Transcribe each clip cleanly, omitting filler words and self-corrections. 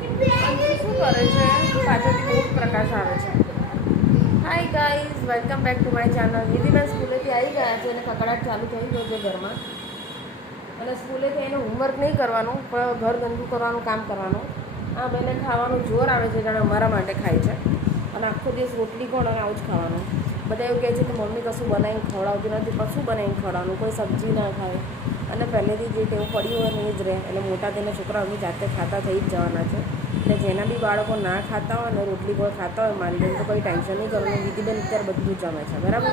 શું કરે છે? પાછળથી બહુ પ્રકાશ આવે છે. Hi guys, welcome back to my channel. Nidhiben સ્કૂલેથી આવી ગયા છે અને કકડાટ ચાલુ થઈ ગયો છે ઘરમાં. અને સ્કૂલેથી એને હોમવર્ક નહીં કરવાનું, પણ ઘર ગંદુ કરવાનું કામ કરવાનું. આ બેને ખાવાનું જોર આવે છે, જાણે અમારા માટે ખાય છે. અને આખો દિવસ રોટલી કોણ અને આવું જ ખાવાનું. બધા એવું કહે છે કે મમ્મી કશું બનાવીને ખવડાવતી નથી, પણ શું બનાવીને ખવડાવવાનું? કોઈ સબ્જી ના ખાય અને પહેલેથી જે ટેવ પડી હોય ને એ જ રહે. એટલે મોટા થઈને છોકરાઓની જાતે ખાતા થઈ જ જવાના છે. એટલે જેના બી બાળકો ના ખાતા હોય ને રોટલી કોઈ ખાતા હોય મારી બેન, તો કોઈ ટેન્શન નહીં કરવાનું. વિધિબેન અત્યારે બધું જમે છે, બરાબર.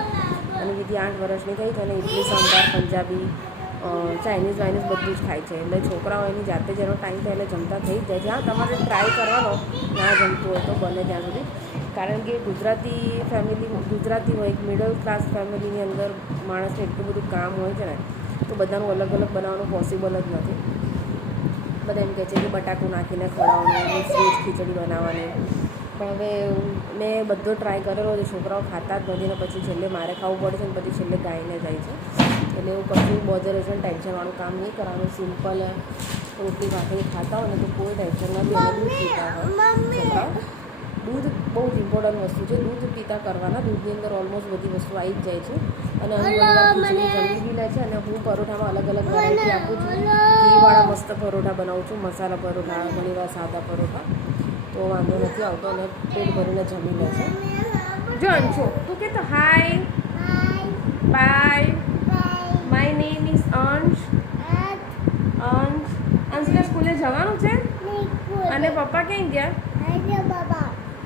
અને વિધિ 8 વર્ષની થઈ છે અને ઇડલી સાંભાર પંજાબી ચાઇનીઝ વાઇનીઝ બધું જ ખાય છે. એટલે છોકરાઓ એની જાતે જેનો ટાઈમ થાય એટલે જમતા થઈ જ જાય છે. હા, તમારે ટ્રાય કરવાનો ના જમતું હોય તો બને ત્યાં સુધી. કારણ કે ગુજરાતી હોય, એક મિડલ ક્લાસ ફેમિલીની અંદર માણસને એટલું બધું કામ હોય છે ને, તો બધાનું અલગ અલગ બનાવવાનું પોસિબલ જ નથી. બધા એમ કહે છે કે બટાકું નાખીને ખવડાવવાનું, મિક્સ વેજ ખીચડી બનાવવાની. પણ હવે મેં બધો ટ્રાય કરેલો છે, છોકરાઓ ખાતા જ નથી ને પછી છેલ્લે મારે ખાવું પડે છે ને પછી છેલ્લે ગાઈને જાય છે. એટલે એવું કશું બોધરેશન ટેન્શનવાળું કામ નહીં કરવાનું. સિમ્પલ રોટલી ભાખરી ખાતા હોય ને તો કોઈ ટેન્શન નથી. અને દૂધ પીતા હોય છોકરાઓ. દૂધ બહુ જ ઇમ્પોર્ટન્ટ વસ્તુ છે. દૂધ પીતા કરવાના. દૂધની અંદર ઓલમોસ્ટ બધી વસ્તુ આવી જ જાય છે. અને ખીચડી જમી બી લે છે. અને હું પરોઠામાં અલગ અલગ વેરાયટી આપું છું. ઘીવાળા મસ્ત પરોઠા બનાવું છું, મસાલા પરોઠા, ઘણીવાર સાદા પરોઠા. તો વાંધો નથી આવતો અને પેટ ભરીને જમી લે છે. જો અંશુ, તું કે તો hi bye. My name is Ansh. અંશને સ્કૂલે જવાનું છે અને પપ્પા ક્યાં ગયા?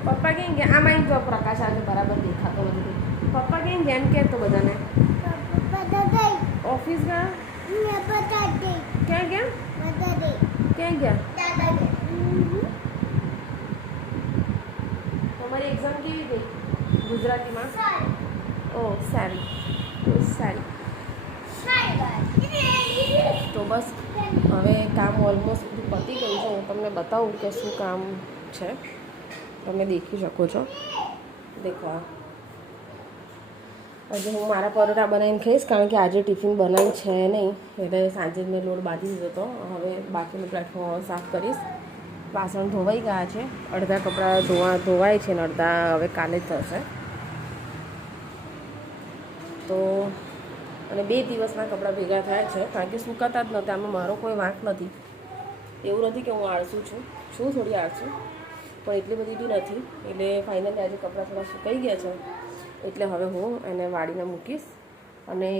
પપ્પા ક્યાં ગયા? આમાં જો પ્રકાશ આજે બરાબર દેખાતો નથી. પપ્પા ક્યાં ગયા એમ કહેતો બધાને. ઓફિસ ગયા? ક્યાં ગયા? ક્યાં ગયા? તમારી એક્ઝામ કેવી ગઈ ગુજરાતીમાં? ઓહ, સારી સારી. તો બસ હવે કામ ઓલમોસ્ટ બધું પતી ગયું છે. હું તમને બતાવું કે શું કામ છે. તમે દેખી શકો છો. દેખો, આજે હું મારા પરોઠા બનાવીને ખાઈશ, કારણ કે આજે ટિફિન બનાવી છે નહીં. એટલે સાંજે જ મેં લોટ બાંધી દીધો હતો. હવે બાકીનું પ્લેટફોર્મ સાફ કરીશ. વાસણ ધોવાઈ ગયા છે, અડધા કપડાં ધોવાય છે ને અડધા હવે કાલે જ થશે. તો અને 2 દિવસના કપડાં ભેગા થયા છે, કારણ કે સુકાતા જ નહોતા. આમાં મારો કોઈ વાંક નથી. એવું નથી કે હું આળસુ છું થોડી આળસુ, પણ એટલી બધી બી નથી. એટલે ફાઇનલી આજે કપડાં થોડા સુકાઈ ગયા છે. એટલે હવે હું એને વાળીને મૂકીશ. અને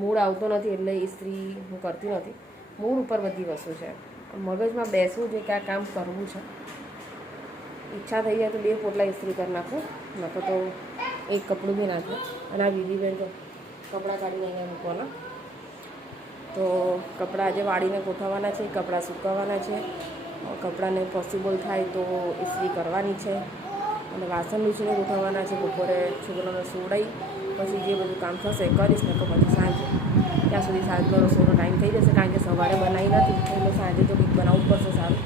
મૂડ આવતો નથી એટલે ઇસ્ત્રી હું કરતી નથી. મૂડ ઉપર બધી વસ્તુ છે. મગજમાં બેસવું છે કે આ કામ કરવું છે. ઈચ્છા થઈ જાય તો 2 પોટલા ઇસ્ત્રી કરી નાખું, નકર તો એક કપડું બી નાખું. અને આ વિધિબેન તો કપડાં કાઢીને અહીંયા મૂકવાના. તો કપડાં આજે વાળીને ગોઠવવાના છે, કપડાં સુકવવાના છે. કપડાંને પોસિબલ થાય તો ઇસ્ત્રી કરવાની છે. અને વાસણ લૂછીને ગોઠવવાના છે. બપોરે છોકરાને સુવડાવી પછી જે બધું કામ થશે કરીશ ને. તો પછી સાંજે ત્યાં સુધી સાંજનો રસોઈનો ટાઈમ થઈ જશે, કારણ કે સવારે બનાવી નથી. એટલે સાંજે તો કંઈક બનાવવું પડશે સારું.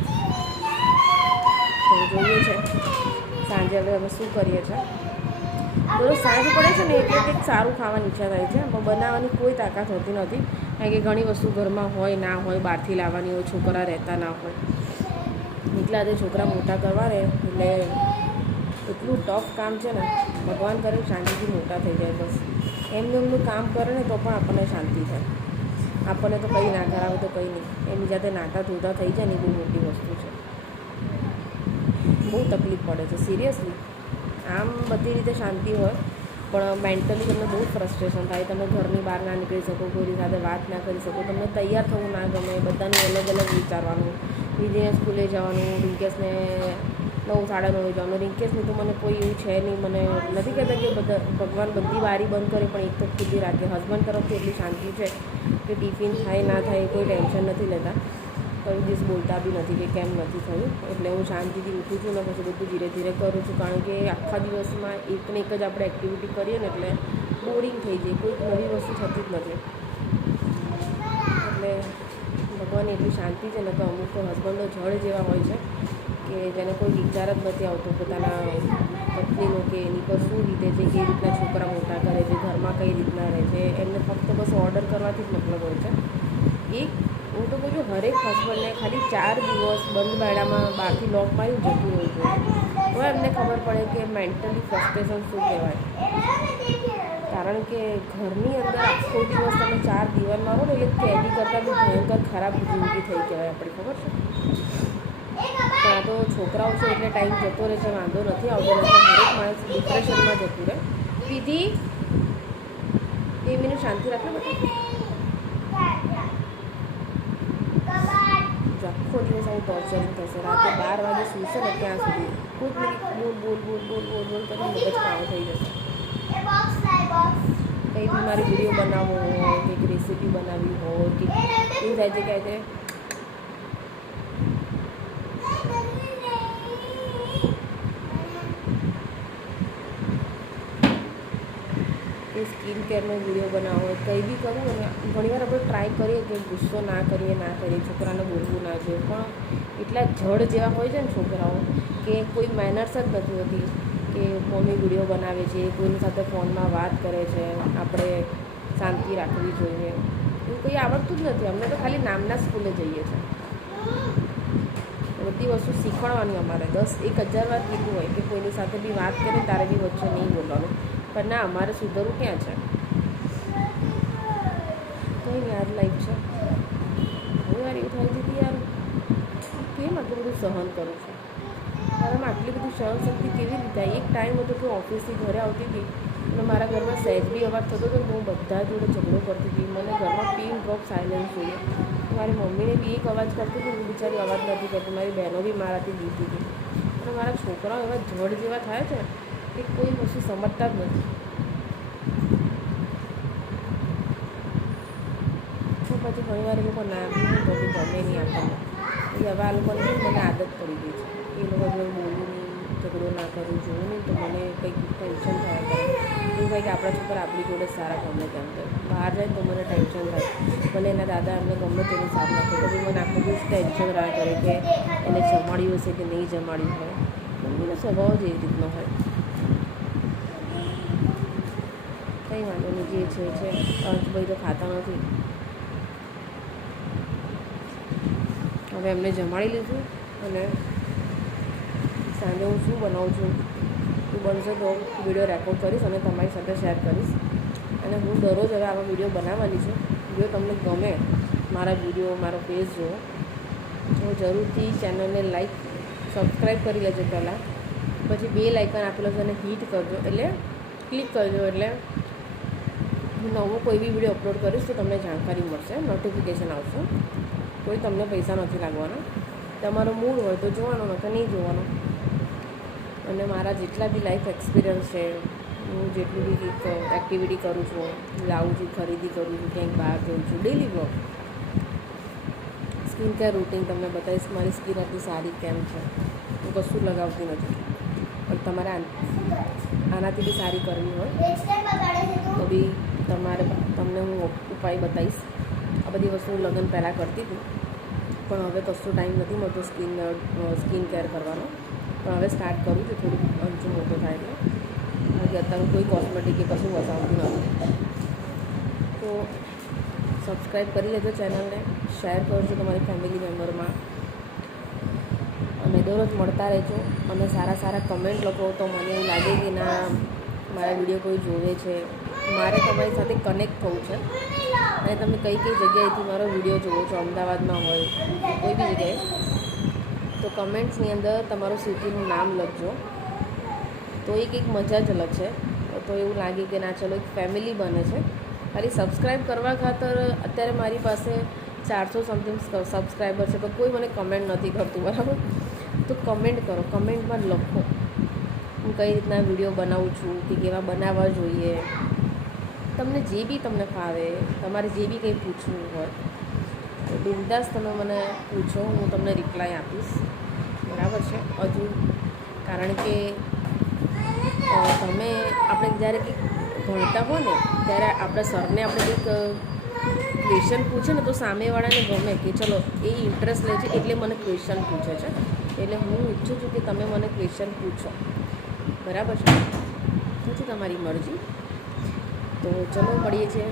તો જોઈએ છે સાંજે હવે શું કરીએ છીએ. તો સાંજ પડે છે ને એટલે કંઈક સારું ખાવાની ઈચ્છા થાય છે, પણ બનાવવાની કોઈ તાકાત હોતી નથી. કારણ કે ઘણી વસ્તુ ઘરમાં હોય ના હોય, બહારથી લાવવાની હોય, છોકરા રહેતા ના હોય. એટલે આજે છોકરા મોટા કરવા રહે એટલે એટલું ટફ કામ છે ને. ભગવાન કરે શાંતિથી મોટા થઈ જાય બસ. એમનું કામ કરે ને તો પણ આપણને શાંતિ થાય. આપણને તો કંઈ ના કરાવે તો કંઈ નહીં. એની જાતે નાતા ધોતા થઈ જાય ને એ બહુ મોટી વસ્તુ છે. બહુ તકલીફ પડે છે સિરિયસલી. આમ બધી રીતે શાંતિ હોય પણ મેન્ટલી તમને બહુ ફ્રસ્ટ્રેશન થાય. તમે ઘરની બહાર ના નીકળી શકો, કોઈની સાથે વાત ના કરી શકો, તમને તૈયાર થવું ના ગમે, બધાનું અલગ અલગ વિચારવાનું. વિધિને સ્કૂલે જવાનું, રિંકેશને 9:30 જવાનું. રિંકેશની તો મને કોઈ એવું છે નહીં. મને નથી કહેતા કે ભગવાન બધી બારી બંધ કરે, પણ એક તો ખુલ્લી રાખે. હસબન્ડ તરફથી એટલી શાંતિ છે કે ટિફિન થાય ના થાય કોઈ ટેન્શન નથી લેતા. કોઈ દિવસ બોલતા બી નથી કે કેમ નથી થયું. એટલે હું શાંતિથી ઉઠું છું ને પછી બધું ધીરે ધીરે કરું છું. કારણ કે આખા દિવસમાં એકને એક જ આપણે એક્ટિવિટી કરીએ ને એટલે બોરિંગ થઈ જાય. કોઈક નવી વસ્તુ થતી જ નથી. એટલે ભગવાનની એટલી શાંતિ છે ને. તો અમુક તો હસબન્ડો જળ જેવા હોય છે કે જેને કોઈ વિચાર જ નથી આવતો પોતાના પત્નીનો, કે એની પર શું રીતે છે, કેવી રીતના છોકરા મોટા કરે છે, ઘરમાં કઈ રીતના રહે છે. એમને ફક્ત બસ ઓર્ડર કરવાથી જ મતલબ હોય છે. એક હું તો કહું છું હરેક હસબન્ડને ખાલી 4 દિવસ બંધ બાયડામાં બહારથી લોક મારી જતું રહેવું જોઈએ, તો એમને ખબર પડે કે મેન્ટલી ફ્રસ્ટ્રેશન શું કહેવાય. કારણ કે ઘરની અંદર આખો દિવસ તમે 4 દિવસ મારો ને એ કેદી કરતાં બી ભયંકર ખરાબ જિંદગી થઈ કહેવાય આપણી, ખબર છે. ત્યાં તો છોકરાઓ છે એટલે ટાઈમ જતો રહે છે, વાંધો નથી આવતો, હરેક માણસ ડિપ્રેશનમાં જતું રહે. વિધિ 2 મિનિટ શાંતિ રાખે બધા. આખો દિવસ આવું ટોર્ચરિંગ થશે, રાતે 12 વાગે સૂશે ને ત્યાં સુધી ખુદ બોલ બોલ બોલ બોલ બોલ બોલ કરી મગજ કામ થઈ જશે. કંઈ બી મારી વિડીયો બનાવવો હોય, કંઈક રેસીપી બનાવવી હોય કે એવું થાય છે કે સ્કિન કેરનો વિડીયો બનાવવો હોય, કંઈ બી કરવું અને ઘણીવાર આપણે ટ્રાય કરીએ કે ગુસ્સો ના કરીએ, છોકરાને બોલવું ના જોઈએ, પણ એટલા જડ જેવા હોય છે ને છોકરાઓ કે કોઈ મેનર્સ જ નથી હોતી કે મમ્મી વિડીયો બનાવે છે, કોઈની સાથે ફોનમાં વાત કરે છે, આપણે શાંતિ રાખવી જોઈએ, એવું કંઈ આવડતું જ નથી. અમને તો ખાલી નામના સ્કૂલે જઈએ છીએ. બધી વસ્તુ શીખવાડવાની અમારે 10,000 વાર કીધું હોય કે કોઈની સાથે બી વાત કરે તારે બી વચ્ચે નહીં બોલવાનું, પણ ના, અમારે સુધરવું ક્યાં છે. કંઈ નહીં, યાર લાઈફ છે. હું યાર એવું થાય છે કે યાર કેમ આટલું બધું સહન કરું છું, મારામાં આટલી બધી સહનશક્તિ કેવી રીતે આવી. એક ટાઈમ હતો કે ઓફિસથી ઘરે આવતી હતી અને મારા ઘરમાં સહેજ બી અવાજ થતો હતો તો હું બધા જોડે ઝઘડો કરતી હતી. મને ઘરમાં પિન ડ્રોપ સાયલેન્સ જોઈએ. મારી મમ્મીને બી એક અવાજ કરતી હતી, હું બિચારી અવાજ નથી કરતી. મારી બહેનો બી મારાથી બીતી હતી. અને મારા છોકરાઓ એવા જડ જેવા થાય છે કે કોઈ વસ્તુ સમજતા જ નથી. તો પછી ઘણીવાર એ લોકો ના બી તો બી ગમે નહીં આપણને. એ હવે આ લોકોને મને આદત પડી ગઈ છે. એ લોકો જોડે બોલવું નહીં, ઝઘડો ના કરવું જોવું નહીં તો મને કંઈક ટેન્શન થયા કરે. એવું થાય કે આપણા છોકરા આપણી જોડે સારા ગમે તેમ કરે, બહાર જાય તો મને ટેન્શન થાય. ભલે એના દાદા એમને ગમે તેનું સાફ નાખે તો બી મને આખો દિવસ ટેન્શન રહ્યા કરે કે એને જમાડ્યું હશે કે નહીં જમાડ્યું હોય. મમ્મીનો સ્વભાવ જ એવી રીતનો હોય. કંઈ વાંધો નહીં, જે છે અંશભાઈ તો ખાતા નથી. હવે એમને જમાડી લીધું અને સાંજે હું શું બનાવું છું તું બનશે તો વિડીયો રેકોર્ડ કરીશ અને તમારી સાથે શેર કરીશ. અને હું દરરોજ હવે આવા વિડીયો બનાવવાની છું. જો તમને ગમે મારા વિડીયો, મારો ફેસ જુઓ તો જરૂરથી ચેનલને લાઈક સબસ્ક્રાઈબ કરી લેજો પહેલાં, પછી બેલ આઇકન આપેલો છે એને હિટ કરજો, એટલે ક્લિક કરજો, એટલે હું નવો કોઈ બી વિડીયો અપલોડ કરીશ તો તમને જાણકારી મળશે, નોટિફિકેશન આવશે. કોઈ તમને પૈસા નથી લાગવાના. તમારો મૂડ હોય તો જોવાનો, નહીંતર નહીં જોવાનો. અને મારા જેટલા બી લાઈફ એક્સપિરિયન્સ છે, હું જેટલી બી એક્ટિવિટી કરું છું, લાવું છું, ખરીદી કરું છું, ક્યાંક બહાર જઉં છું, daily blog, skin care routine તમને બતાવીશ. મારી સ્કિન આટલી સારી કેમ છે, હું કશું લગાવતી નથી. પણ તમારે આનાથી બી સારી કરવી હોય તો બી તમને હું ઉપાય બતાવીશ. આ બધી વસ્તુ હું લગ્ન પહેલાં કરતી હતી, પણ હવે કશું ટાઈમ નથી મળતો સ્કિન કેર કરવાનો. પણ હવે સ્ટાર્ટ કરું છું, થોડુંક અંચો મોટો થાય એટલે. કારણ કે અત્યારે કોઈ કોસ્મેટિક કે કશું વસાવતું નથી. તો સબસ્ક્રાઈબ કરી લેજો ચેનલને, શેર કરજો તમારી ફેમિલી મેમ્બરમાં, અને દરરોજ મળતા રહેજો. અને સારા કમેન્ટ લખો તો મને એવું લાગે કે ના, મારા વિડીયો કોઈ જોવે છે. મારે તમારી સાથે કનેક્ટ થવું છે. અને તમે કઈ જગ્યાએથી મારો વિડીયો જુઓ છો, અમદાવાદમાં હોય કોઈ બી જગ્યાએ, તો કમેન્ટ્સની અંદર તમારું સિટીનું નામ લખજો. તો એક મજા જ અલગ છે. તો એવું લાગે કે ના, ચલો એક ફેમિલી બને છે. ખાલી સબસ્ક્રાઈબ કરવા ખાતર અત્યારે મારી પાસે 400 સમથિંગ સબસ્ક્રાઈબર છે, પણ કોઈ મને કમેન્ટ નથી કરતું, બરાબર? તો કમેન્ટ કરો, કમેન્ટમાં લખો હું કઈ રીતના વિડીયો બનાવું છું કે કેવા બનાવવા જોઈએ. તમને જે બી તમને ફાવે, તમારે જે બી કંઈ પૂછવું હોય તો બિંદાસ તમે મને પૂછો, હું તમને રિપ્લાય આપીશ, બરાબર છે? હજુ કારણ કે તમે આપણે જ્યારે કંઈક ભણતા હો ને ત્યારે આપણા સરને આપણે કંઈક ક્વેશ્ચન પૂછે ને તો સામેવાળાને ગમે કે ચલો એ ઇન્ટરેસ્ટ લે છે એટલે મને ક્વેશ્ચન પૂછે છે. એટલે હું ઈચ્છું છું કે તમે મને ક્વેશ્ચન પૂછો, બરાબર છે? પછી તમારી મરજી. તો ચલો મળીએ છીએ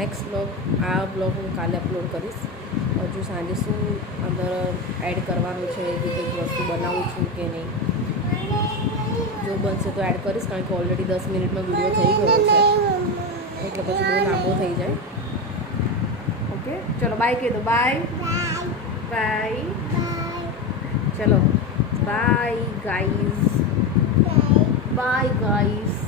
નેક્સ્ટ બ્લોગ. આ બ્લોગ હું કાલે અપલોડ કરીશ. હજુ સાંજે શું અંદર એડ કરવાનું છે કે કંઈક વસ્તુ બનાવું છું કે નહીં. જો બનશે તો એડ કરીશ, કારણ કે ઓલરેડી 10 મિનિટનો વિડીયો થઈ ગયો છે એટલે પછી બહુ લાંબો થઈ જાય. ઓકે ચલો બાય કહી દો. Bye bye. ચલો બાય ગાઈઝ. By guys.